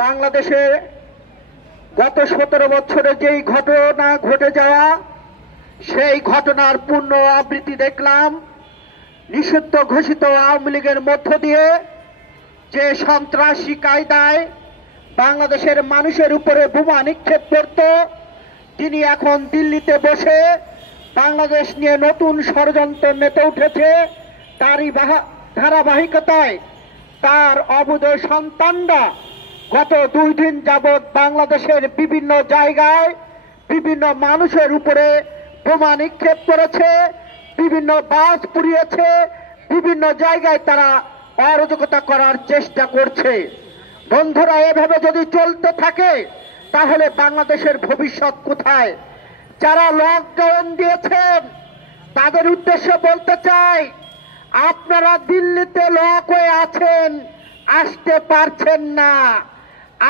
বাংলাদেশে গত 17 বছরে যেই ঘটনা ঘটে যাওয়া, সেই ঘটনার পূর্ণ আবৃত্তি দেখলাম। নিষিদ্ধ ঘোষিত আওয়ামী লীগের মধ্য দিয়ে যে সন্ত্রাসী কায়দায় বাংলাদেশের মানুষের উপরে বোমা নিক্ষেপ করত, তিনি এখন দিল্লিতে বসে বাংলাদেশ নিয়ে নতুন ষড়যন্ত্র মেতে উঠেছে। তারই ধারাবাহিকতায় তার অবৈধ সন্তানরা গত 2 দিন যাবৎ বাংলাদেশের বিভিন্ন জায়গায় বিভিন্ন মানুষের উপরে বোমা নিক্ষেপ করেছে, বিভিন্ন বাস পুড়িয়েছে, বিভিন্ন জায়গায় তারা অরাজকতা করার চেষ্টা করছে। বন্ধুরা, এভাবে যদি চলতে থাকে তাহলে বাংলাদেশের ভবিষ্যৎ কোথায়? যারা লকডাউন দিয়েছেন তাদের উদ্দেশ্যে বলতে চাই, আপনারা দিল্লিতে লক হয়ে আছেন, আসতে পারছেন না।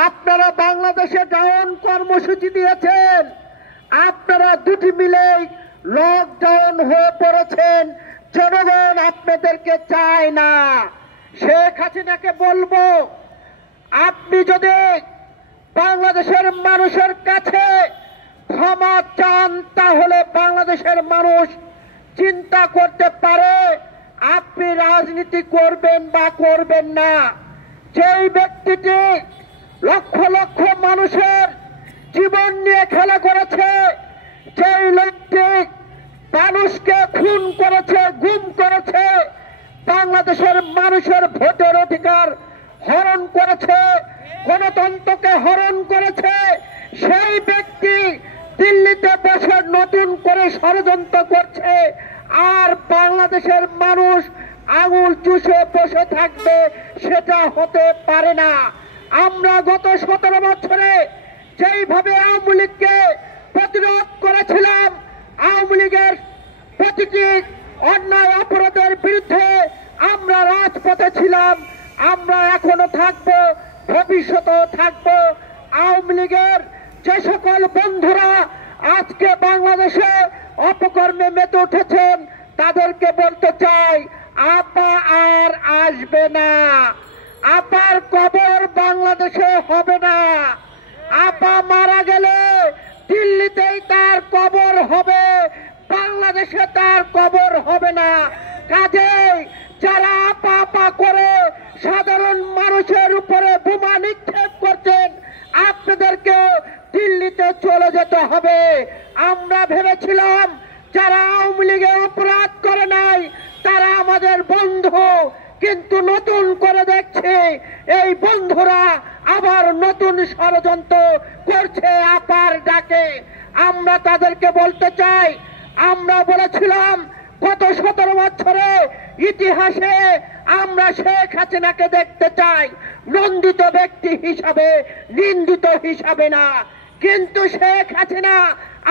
আপনারা বাংলাদেশে ডাউন কর্মসূচি দিয়েছেন, আপনারা দুটি মিলেই লকডাউন হয়ে পড়েছেন। জনগণ আপনাদেরকে চায় না। শেখ হাসিনাকে বলবো, আপনি যদি বাংলাদেশের মানুষের কাছে ক্ষমা চান তাহলে বাংলাদেশের মানুষ চিন্তা করতে পারে আপনি রাজনীতি করবেন বা করবেন না। যেই ব্যক্তিটি লক্ষ লক্ষ মানুষের জীবন নিয়ে খেলা করেছে, যেই লোকটি মানুষকে খুন করেছে, গুম করেছে, বাংলাদেশের মানুষের ভোটের অধিকার হরণ করেছে, গণতন্ত্রকে হরণ করেছে, সেই ব্যক্তি দিল্লিতে বসে নতুন করে ষড়যন্ত্র করছে। আর বাংলাদেশের মানুষ আঙুল চুষে বসে থাকবে, সেটা হতে পারে না। আমরা গত 17 বছরে যেইভাবে আওয়ামী লীগকে প্রতিরোধ করেছিলাম, আওয়ামী লীগের প্রতিটি অন্যায় অপরাধের বিরুদ্ধে আমরা রাজপথে ছিলাম, আমরা এখনো থাকবো, ভবিষ্যতেও থাকবো। আওয়ামী লীগের যে সকল বন্ধুরা আজকে বাংলাদেশে অপকর্মে মেতে উঠেছেন তাদেরকে বলতে চাই, আপা আর আসবে না। আপার কবর বাংলাদেশে হবে না। আপা মারা গেলে দিল্লিতেই তার কবর হবে, বাংলাদেশে তার কবর হবে না। কাজেই যারা আপা আপা করে সাধারণ মানুষের উপরে বোমা নিক্ষেপ করছেন, আপনাদেরকে দিল্লিতে চলে যেতে হবে। আমরা ভেবেছিলাম যারা আওয়ামী লীগে অপরাধ করে নাই তারা আমাদের বন্ধু, কিন্তু নতুন করে দেখছি এই বন্ধুরা আবার নতুন ষড়যন্ত্র করছে আপার ডাকে। আমরা তাদেরকে বলতে চাই, আমরা বলেছিলাম গত 17 বছরে ইতিহাসে আমরা শেখ হাসিনাকে দেখতে চাই নন্দিত ব্যক্তি হিসাবে, নিন্দিত হিসাবে না। কিন্তু শেখ হাসিনা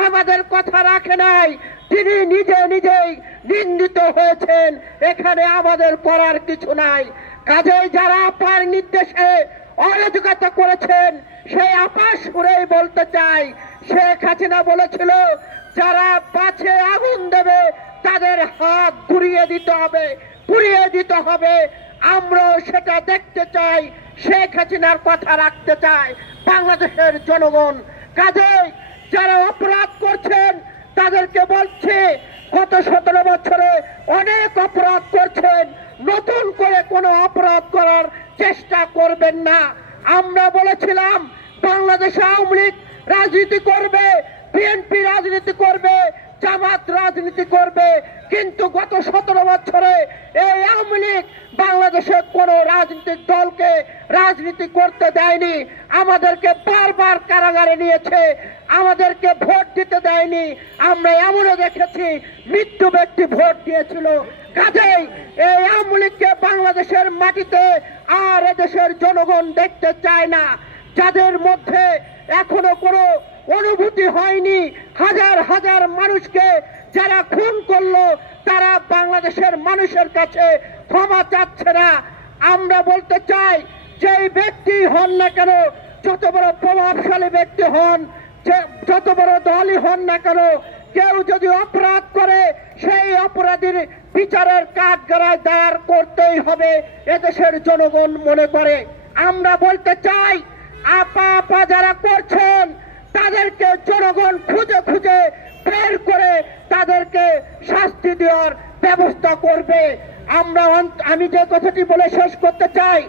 আমাদের কথা রাখে নাই, তিনি নিজে নিজেই নিন্দিত হয়েছেন। এখানে আমাদের করার কিছু নাই। কাজেই যারা আপার নির্দেশে অরাজকতা করেছেন সেই আপার সুরেই বলতে চাই, শেখ হাসিনা বলেছিল যারা গাছে আগুন দেবে তাদের হাত ঘুরিয়ে দিতে হবে, পুড়িয়ে দিতে হবে। আমরাও সেটা দেখতে চাই, শেখ হাসিনার কথা রাখতে চাই বাংলাদেশের জনগণ। কাজেই যারা অপরাধ করছেন তাদেরকে বলছে, গত 17 বছরে অনেক অপরাধ করছেন, নতুন করে কোনো অপরাধ করার চেষ্টা করবেন না। আমরা বলেছিলাম বাংলাদেশে আওয়ামী লীগ রাজনীতি করবে, বিএনপি রাজনীতি করবে, জামাত রাজনীতি করবে, কিন্তু গত 17 বছরে এই আওয়ামী লীগ বাংলাদেশের কোন রাজনৈতিক দলকে রাজনীতি করতে দেয়নি। আমাদেরকে বারবার কারাগারে নিয়েছে, আমাদেরকে ভোট দিতে দেয়নি। আমরা এমনও দেখেছি মৃত্যু ব্যক্তি ভোট দিয়েছিল। কাজেই এই আওয়ামী লীগকে বাংলাদেশের মাটিতে আর এদেশের জনগণ দেখতে চায় না। যাদের মধ্যে এখনো কোনো অনুভূতি হয়নি, হাজার হাজার মানুষকে যারা খুন করলো তারা বাংলাদেশের মানুষের কাছে ক্ষমা চাচ্ছে না। আমরা বলতে চাই, যেই ব্যক্তি হন না কেন, যত বড় প্রভাবশালী ব্যক্তি হন, যত বড় দলই হন না কেন, কেউ যদি অপরাধ করে সেই অপরাধীর বিচারের কাঠগড়ায় দাঁড় করতেই হবে এদেশের জনগণ মনে করে। আমরা বলতে চাই আপা আপা যারা করছেন তাদেরকে জনগণ খুঁজে খুঁজে বের করে তাদেরকে শাস্তি দেওয়ার ব্যবস্থা করবে। আমি যে কথাটি বলে শেষ করতে চাই,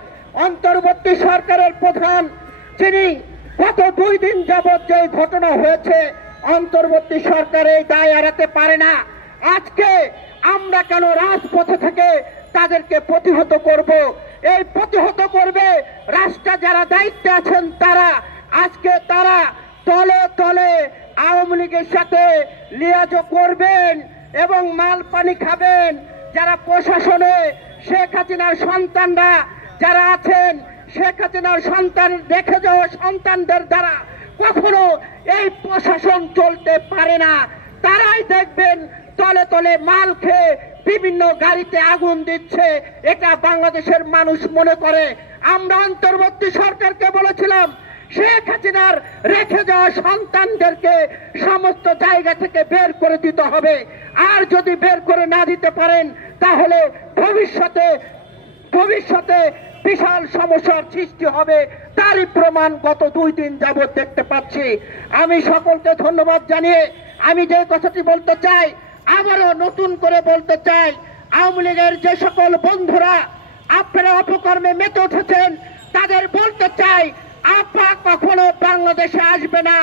অন্তর্বর্তী সরকারের প্রধান যিনি গত 2 দিন যাবৎ যে ঘটনা হয়েছে, অন্তর্বর্তী সরকার এই দায় এড়াতে পারে না। আজকে আমরা কেন রাজপথে থেকে তাদেরকে প্রতিহত করব? এই প্রতিহত করবে রাষ্ট্রে যারা দায়িত্বে আছেন তারা। আজকে তারা তলে তলে আওয়ামী লীগের সাথে লিয়াজো করবেন এবং মাল পানি খাবেন। যারা প্রশাসনে শেখ হাসিনার সন্তানরা যারা আছেন, শেখ হাসিনার সন্তান রেখে যাওয়া সন্তানদের দ্বারা কখনো এই প্রশাসন চলতে পারে না। তারাই দেখবেন তলে তলে মাল খেয়ে বিভিন্ন গাড়িতে আগুন দিচ্ছে। এটা বাংলাদেশের মানুষ মনে করে। আমরা অন্তর্বর্তী সরকারকে বলেছিলাম শেখ হাসিনার রেখে যাওয়া সন্তানদেরকে সমস্ত জায়গা থেকে বের করে দিতে হবে। আর যদি বের করে না দিতে পারেন তাহলে ভবিষ্যতে বিশাল সমস্যার সৃষ্টি হবে। তারই প্রমাণ গত 2 দিন যাবৎ দেখতে পাচ্ছি। আমি সকলকে ধন্যবাদ জানিয়ে আমি যে কথাটি বলতে চাই, আবারও নতুন করে বলতে চাই, আওয়ামী লীগের যে সকল বন্ধুরা আপনারা অপকর্মে মেতে উঠেছেন তাদের বলতে চাই, আপা কখনো বাংলাদেশে আসবে না।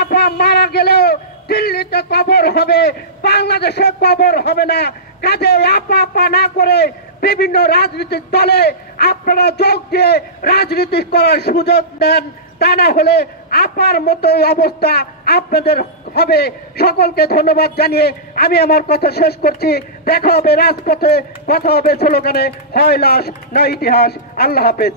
আপা মারা গেলেও দিল্লিতে কবর হবে, বাংলাদেশে কবর হবে না। কাজে আপা আপা না করে বিভিন্ন রাজনৈতিক দলে আপনারা যোগ দিয়ে রাজনীতি করার সুযোগ দেন, তা না হলে আপার মতো অবস্থা আপনাদের হবে। সকলকে ধন্যবাদ জানিয়ে আমি আমার কথা শেষ করছি। দেখা হবে রাজপথে, কথা হবে স্লোগানে। হয় লাশ না ইতিহাস। আল্লাহ হাফেজ।